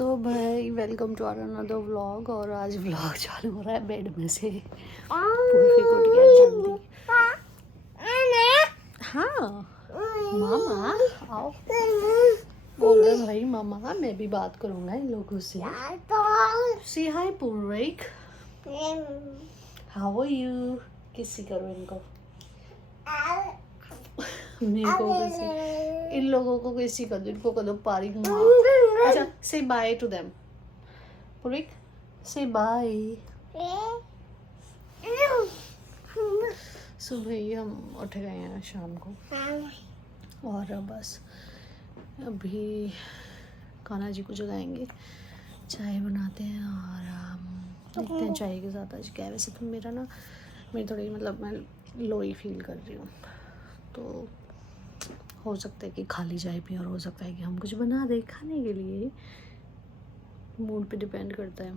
सो भाई welcome to our another vlog. और आज व्लॉग चालू हो रहा है बेड में से। पूर्वी को उठ गया जल्दी। हाँ मामा आओ बोल रहे भाई मामा। मैं भी बात करूँगा इन लोगों से। सी हाय पूर्विक, हाउ आर यू। किसी करो इनको, मेरे को किसी, इन लोगों को किसी कर दो, इनको कर दो पारी माँ। अच्छा से बाय टू देम पूर्विक, से बाय। सुबह ही हम उठ गए हैं शाम को, और बस अभी कान्हा जी को जगाएंगे, चाय बनाते हैं और देखते हैं चाय के साथ आज क्या है। वैसे तो मेरा ना, मैं थोड़ी मतलब मैं लो ही फील कर रही हूँ, तो हो सकता है कि खाली चाय पी और हो सकता है कि हम कुछ बना दें खाने के लिए, मूड पे डिपेंड करता है।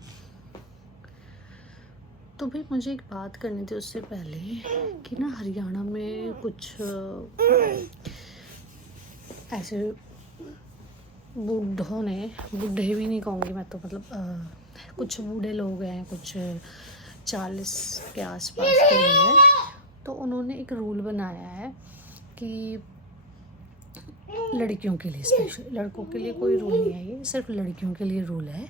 तो भाई मुझे एक बात करनी थी उससे पहले कि ना हरियाणा में कुछ ऐसे बूढ़ों ने, बूढ़े भी नहीं कहूँगी मैं तो, मतलब कुछ बूढ़े लोग हैं, कुछ 40 के आसपास के लोग हैं, तो उन्होंने एक रूल बनाया है कि लड़कियों के लिए, स्पेशल लड़कों के लिए कोई रूल नहीं है, ये सिर्फ लड़कियों के लिए रूल है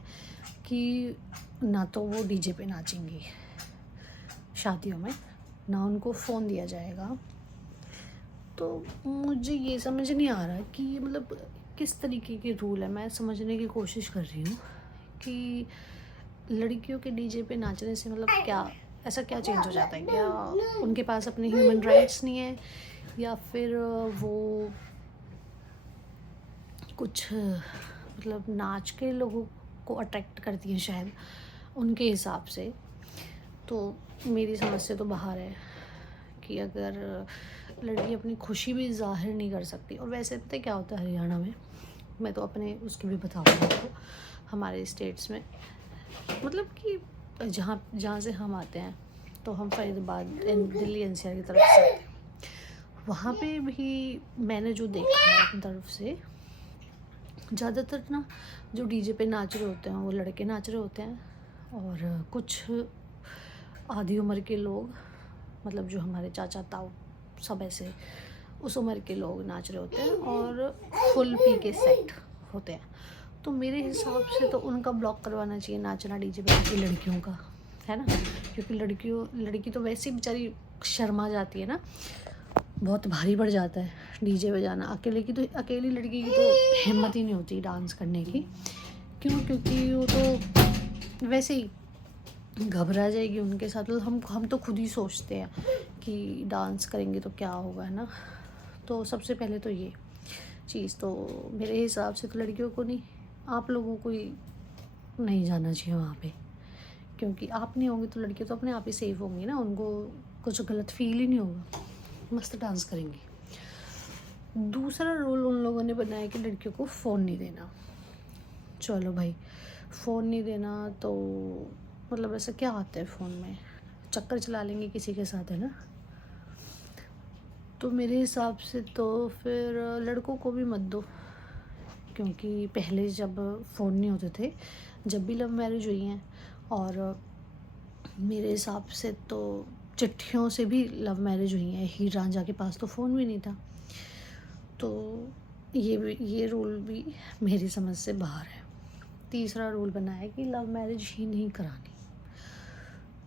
कि ना तो वो डीजे पे नाचेंगी शादियों में, ना उनको फ़ोन दिया जाएगा। तो मुझे ये समझ नहीं आ रहा कि मतलब किस तरीके के रूल है। मैं समझने की कोशिश कर रही हूँ कि लड़कियों के डीजे पे नाचने से मतलब क्या, ऐसा क्या चेंज हो जाता है, क्या उनके पास अपने ह्यूमन राइट्स नहीं है, या फिर वो कुछ मतलब नाच के लोगों को अट्रैक्ट करती हैं शायद उनके हिसाब से। तो मेरी समझ से तो बाहर है कि अगर लड़की अपनी खुशी भी जाहिर नहीं कर सकती, और वैसे पता क्या होता है हरियाणा में, मैं तो अपने उसकी भी बताऊँगी आपको, हमारे स्टेट्स में मतलब कि जहाँ जहाँ से हम आते हैं, तो हम फरीदाबाद दिल्ली एनसीआर की तरफ से आते हैं, वहाँ पे भी मैंने जो देखा है अपनी तरफ से, ज़्यादातर ना जो डीजे पे नाच रहे होते हैं वो लड़के नाच रहे होते हैं, और कुछ आधी उम्र के लोग, मतलब जो हमारे चाचा ताऊ सब ऐसे उस उम्र के लोग नाच रहे होते हैं, और फुल पी के सेट होते हैं। तो मेरे हिसाब से तो उनका ब्लॉक करवाना चाहिए नाचना डीजे पे की लड़कियों का, है ना, क्योंकि लड़की तो वैसे ही बेचारी शर्मा जाती है ना, बहुत भारी पड़ जाता है डीजे बजाना। अकेली लड़की की तो हिम्मत ही नहीं होती डांस करने की। क्यों? क्योंकि वो तो वैसे ही घबरा जाएगी उनके साथ। तो हम तो खुद ही सोचते हैं कि डांस करेंगे तो क्या होगा, है ना। तो सबसे पहले तो ये चीज़ तो मेरे हिसाब से तो लड़कियों को नहीं, आप लोगों को ही नहीं जाना चाहिए वहाँ पे, क्योंकि आप नहीं होंगे तो लड़कियाँ तो अपने आप ही सेफ होंगी ना, उनको कुछ गलत फील ही नहीं होगा, मस्त डांस करेंगी। दूसरा रूल उन लोगों ने बनाया कि लड़कियों को फ़ोन नहीं देना। चलो भाई, फ़ोन नहीं देना तो मतलब ऐसा क्या आता है फ़ोन में, चक्कर चला लेंगे किसी के साथ, है ना। तो मेरे हिसाब से तो फिर लड़कों को भी मत दो, क्योंकि पहले जब फ़ोन नहीं होते थे, जब भी लव मैरिज हुई हैं, और मेरे हिसाब से तो चिट्ठियों से भी लव मैरिज हुई हैं। हीर रांझा के पास तो फ़ोन भी नहीं था। तो ये रूल भी मेरी समझ से बाहर है। तीसरा रूल बना है कि लव मैरिज ही नहीं करानी।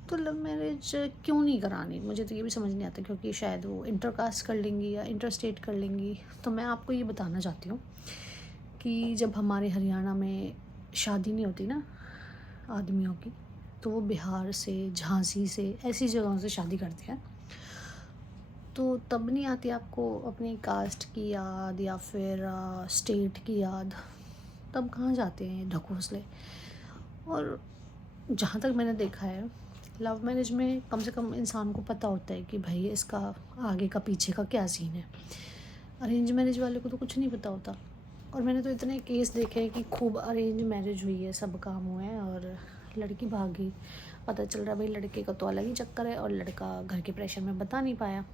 तो लव मैरिज क्यों नहीं करानी, मुझे तो ये भी समझ नहीं आता, क्योंकि शायद वो इंटरकास्ट कर लेंगी या इंटरस्टेट कर लेंगी। तो मैं आपको ये बताना चाहती हूँ कि जब हमारे हरियाणा में शादी नहीं होती ना आदमियों की, तो वो बिहार से, झांसी से, ऐसी जगहों से शादी करते हैं। तो तब नहीं आती आपको अपनी कास्ट की याद या फिर स्टेट की याद, तब कहाँ जाते हैं ढकोसले। और जहाँ तक मैंने देखा है, लव मैरिज में कम से कम इंसान को पता होता है कि भाई इसका आगे का पीछे का क्या सीन है। अरेंज मैरिज वाले को तो कुछ नहीं पता होता। और मैंने तो इतने केस देखे हैं कि खूब अरेंज मैरिज हुई है, सब काम हुए हैं, और लड़की भाग गई। पता चल रहा है भाई लड़के का तो अलग ही चक्कर है, और लड़का घर के प्रेशर में बता नहीं पाया,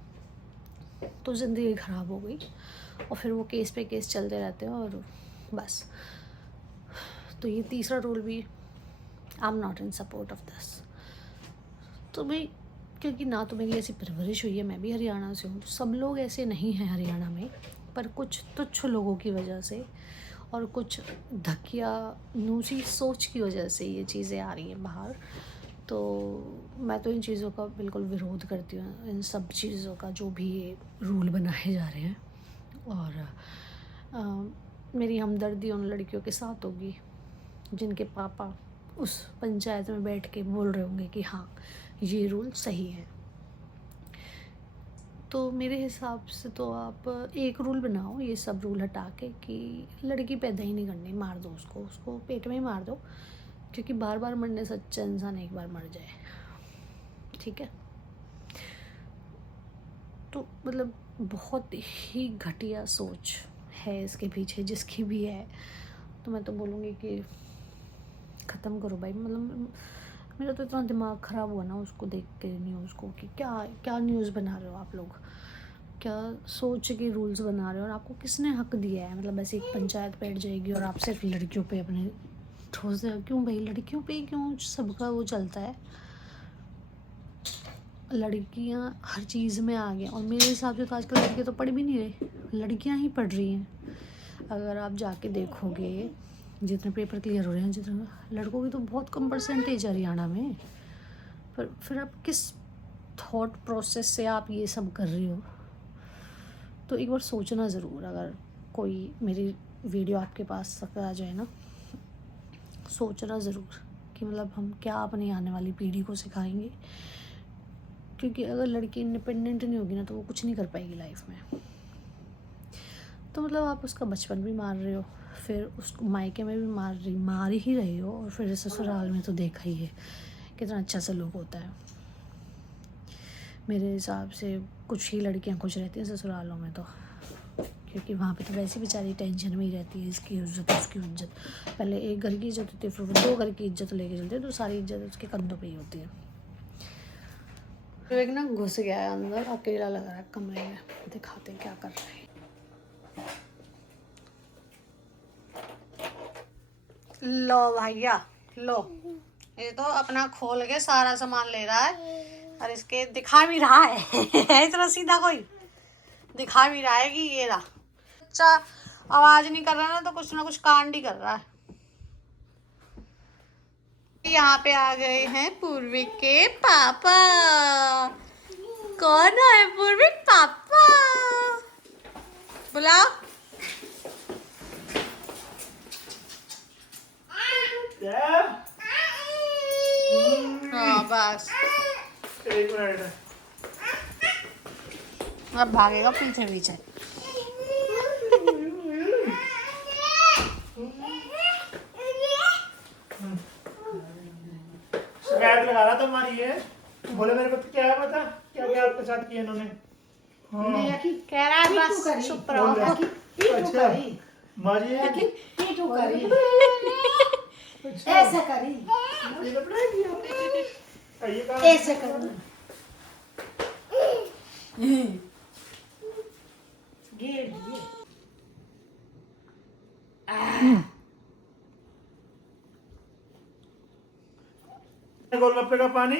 तो ज़िंदगी ख़राब हो गई। और फिर वो केस पे केस चलते रहते हैं, और बस। तो ये तीसरा रूल भी, I am not in support of this. तो भाई क्योंकि ना तो मेरी ऐसी परवरिश हुई है, मैं भी हरियाणा से हूँ, तो सब लोग ऐसे नहीं हैं हरियाणा में, पर कुछ तुच्छ लोगों की वजह से और कुछ धकियानुसी सोच की वजह से ये चीज़ें आ रही हैं बाहर। तो मैं तो इन चीज़ों का बिल्कुल विरोध करती हूँ, इन सब चीज़ों का जो भी ये रूल बनाए जा रहे हैं। और मेरी हमदर्दी उन लड़कियों के साथ होगी जिनके पापा उस पंचायत में बैठ के बोल रहे होंगे कि हाँ ये रूल सही है। तो मेरे हिसाब से तो आप एक रूल बनाओ, ये सब रूल हटा के, कि लड़की पैदा ही नहीं करनी, मार दो उसको पेट में ही मार दो, क्योंकि बार बार मरने से अच्छा इंसान एक बार मर जाए। ठीक है, तो मतलब बहुत ही घटिया सोच है इसके पीछे, जिसकी भी है। तो मैं तो बोलूँगी कि ख़त्म करो भाई। मतलब मेरा तो इतना दिमाग ख़राब हुआ ना उसको देख के, न्यूज़ को, कि क्या क्या न्यूज़ बना रहे हो आप लोग, क्या सोच के रूल्स बना रहे हो, और आपको किसने हक दिया है? मतलब ऐसे एक पंचायत बैठ जाएगी और आप सिर्फ लड़कियों पे अपने ठोस दे, क्यों भाई लड़कियों पे क्यों सबका वो चलता है? लड़कियां हर चीज़ में आ गई, और मेरे हिसाब से तो आजकल लड़के तो पढ़ भी नहीं रहे, लड़कियां ही पढ़ रही हैं। अगर आप जाके देखोगे जितने पेपर क्लियर हो रहे हैं, जितने लड़कों की तो बहुत कम परसेंटेज है हरियाणा में। पर फिर आप किस थॉट प्रोसेस से आप ये सब कर रही हो? तो एक बार सोचना ज़रूर, अगर कोई मेरी वीडियो आपके पास तक आ जाए ना, सोचना ज़रूर कि मतलब हम क्या अपनी आने वाली पीढ़ी को सिखाएंगे। क्योंकि अगर लड़की इंडिपेंडेंट नहीं होगी ना, तो वो कुछ नहीं कर पाएगी लाइफ में। तो मतलब आप उसका बचपन भी मार रहे हो, फिर उसको मायके में भी मार ही रहे हो, और फिर ससुराल में तो देखा ही है कितना अच्छा सलूक होता है। मेरे हिसाब से कुछ ही लड़कियां खुश रहती हैं ससुरालों में, तो क्योंकि वहाँ पे तो वैसे बेचारी टेंशन में ही रहती है, इसकी इज्जत उसकी इज्जत। पहले एक घर की इज्जत होती है, फिर वो 2 घर की इज्जत लेके चलते हैं, तो सारी इज्जत उसके कंधों पे ही होती है। एक ना घुस गया है अंदर, अकेला लग रहा है कमरे में, दिखाते हैं क्या कर रहे हैं। लो भैया लो, ये तो अपना खोल के सारा सामान ले रहा है, और इसके दिखा भी रहा है इतना सीधा कोई दिखा भी रहा है कि ये रहा। अच्छा आवाज नहीं कर रहा ना, तो कुछ ना कुछ कांड ही कर रहा है। यहाँ पे आ गए हैं पूर्वी के पापा। कौन है पूर्वी पापा? बुलाओ। हाँ बस एक मिनट, अब भागेगा पीछे पीछे। शिकायत लगा रहा था हमारी ये, बोले मेरे को तो क्या है पता क्या क्या आपके साथ किया इन्होंने। हाँ कह रहा है बस चुप रहो। अच्छा मारी ऐसा करी, ऐसा करी, गिर लिए। गोलगप्पे का पानी,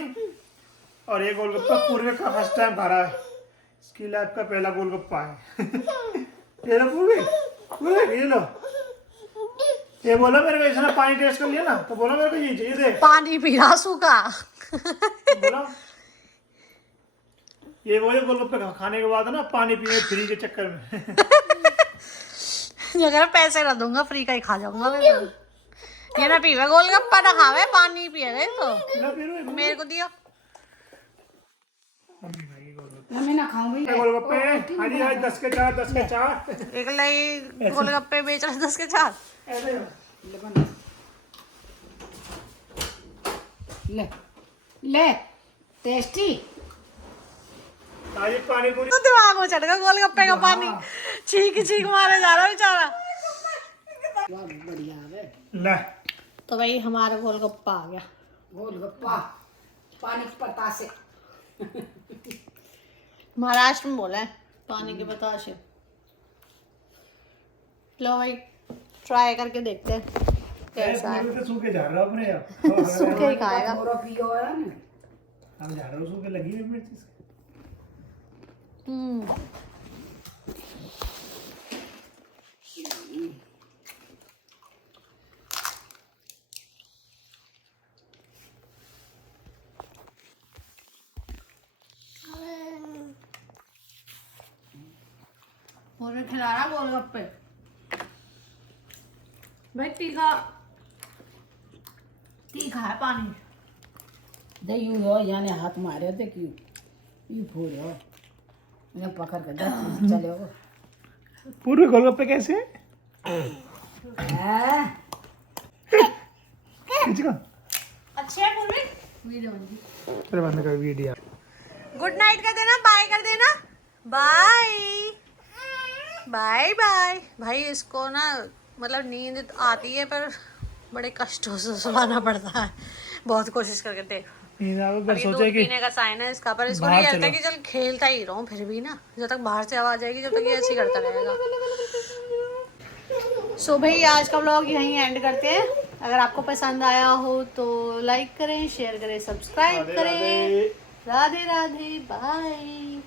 और ये गोलगप्पा पूर्वे का फर्स्ट टाइम खा रहा है, इसकी लाइफ का पहला गोलगप्पा है। ये लो पूर्वे, पूर्वे ये लो। ये बोला मेरे को, इसने पानी टेस्ट कर लिया ना, तो बोला मेरे को ये चाहिए दे। पानी पी रहा सूखा। बोला ये बोले गोलगप्पे खाने के बाद ना पानी पीने फ्री के चक्कर में। अगर पैसे ना दूंगा फ्री का ही खा जाऊंगा मैं तो। ये ना पीवे गोलगप्पा ना खावे, पानी पिए तो ला फिर मेरे को दियो। मैं ना खाऊं भाई। गोलगप्पे हाँ जी, आज 10 के 4, 10 के 4। एक लाई गोलगप्पे बेच रहे 10 के 4। ऐसे ले बना, ले ले, टेस्टी। आज पानी पूरी तो दिमाग में चढ़ गया गोलगप्पे का पानी, चीख मारे जा रहा बेचारा। बहुत बढ़िया है। ले तो भाई हमारा गोलगप्पा आ गया। गोलगप्पा पानी के पतासे। महाराष्ट्र में बोला है पानी के बताशे। लो भाई ट्राई करके देखते हैं। कैसा है? पूरे तो सूखे जा रहा अपने आप सूखे ही खाएगा। थोड़ा पियो है ना। हम जा रहे हो सूखे लगी है मिर्ची से। मुझे खिला रहा गोलगप्पे। भाई तीखा तीखा है पानी। दे यूं हो यानी हाथ मारे थे क्यों यू फूल हो मैं पकड़ के जा चले हो पूरे गोलगप्पे कैसे हैं किसका अच्छे है पूरे वीडियो बनती। चलो बंद कर वीडियो। गुड नाइट कर देना, बाय कर देना, बाय बाय बाय। भाई इसको ना मतलब नींद आती है पर बड़े कष्टों से सुलाना पड़ता है। बहुत कोशिश करके देख नींद आ गई, अभी पर दूध सोचे कि पीने का साइन है इसका, पर इसको बाहर नहीं लगता चलो। कि चल खेलता ही रहूं फिर भी ना, जब तक बाहर से आवाज आएगी जब तक ये ऐसे ही करता रहेगा। सो भाई आज का व्लॉग यहीं एंड करते हैं। अगर आपको पसंद आया हो तो लाइक करें, शेयर करें, सब्सक्राइब राधे करें। राधे। राधे राधे, बाय।